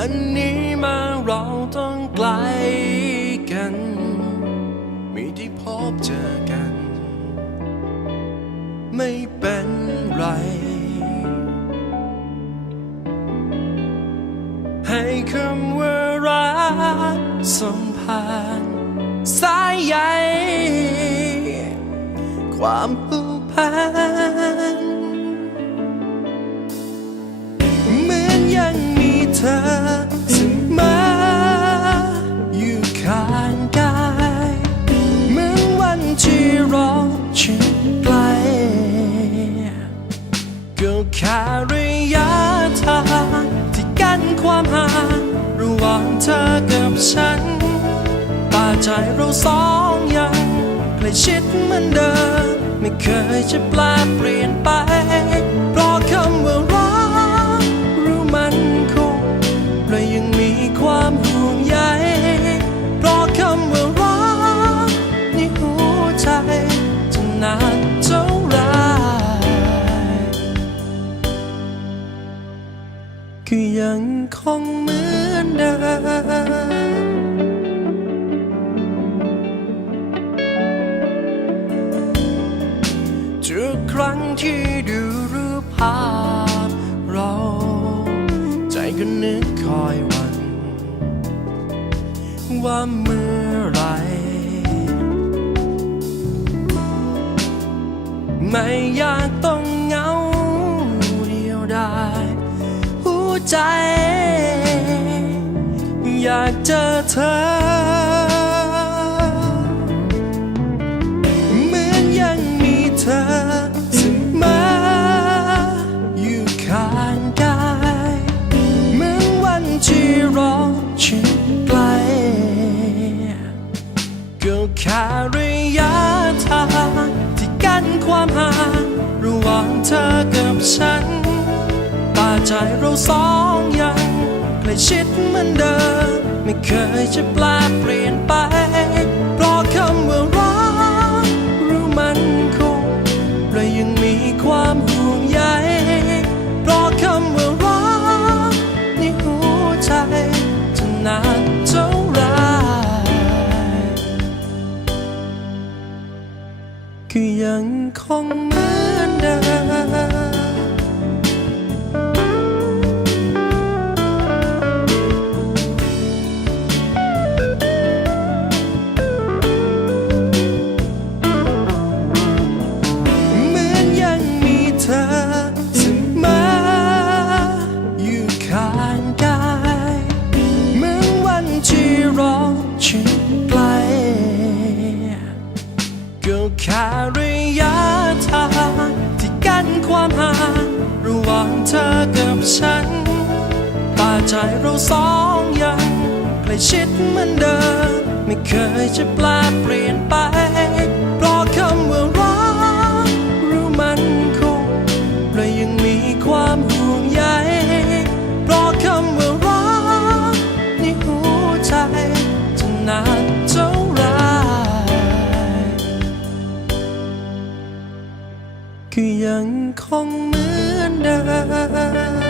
วันนี้มาเราต้องไกลกันมีที่พบเจอกัน ไม่เป็นไร ให้คำว่ารักสัมพันธ์สายใยความผูกพัน เธอเสมออยู่ข้างกายเหมือนวันที่รอฉันไกลก็แค่ระยะทางที่กั้นความห่างระหว่างเธอกับฉันตาใจเราสองยังใกล้ชิดเหมือนเดิมไม่เคยจะแปลเปลี่ยนไป ยังคงเหมือนเดิมทุกครั้งที่ดูรูปภาพเรา ใจก็นึกคอยวัน ว่าเมื่อไร ไม่อยากต้อง ใจ อยากเจอเธอ เหมือนยังมีเธอเสมออยู่ข้างกายเหมือนวันที่รอฉันไกลก็แค่ระยะทางที่กั้นความห่างระหว่างเธอกับฉัน ใจเราสองยังใกล้ชิดเหมือนเดิม ไม่เคยจะแปลเปลี่ยนไป เพราะคำว่ารักรู้มันคงและยังมีความห่วงใยเพราะคำว่ารักในหัวใจจะนานเท่าไรคือยังคงเหมือนเดิม แค่ระยะทางที่กั้นความห่างระหว่างเธอกับฉันตาใจเราสองยังใกล้ชิดเหมือนเดิม ไม่เคยจะแปลเปลี่ยนไป คือยังคงเหมือนเดิม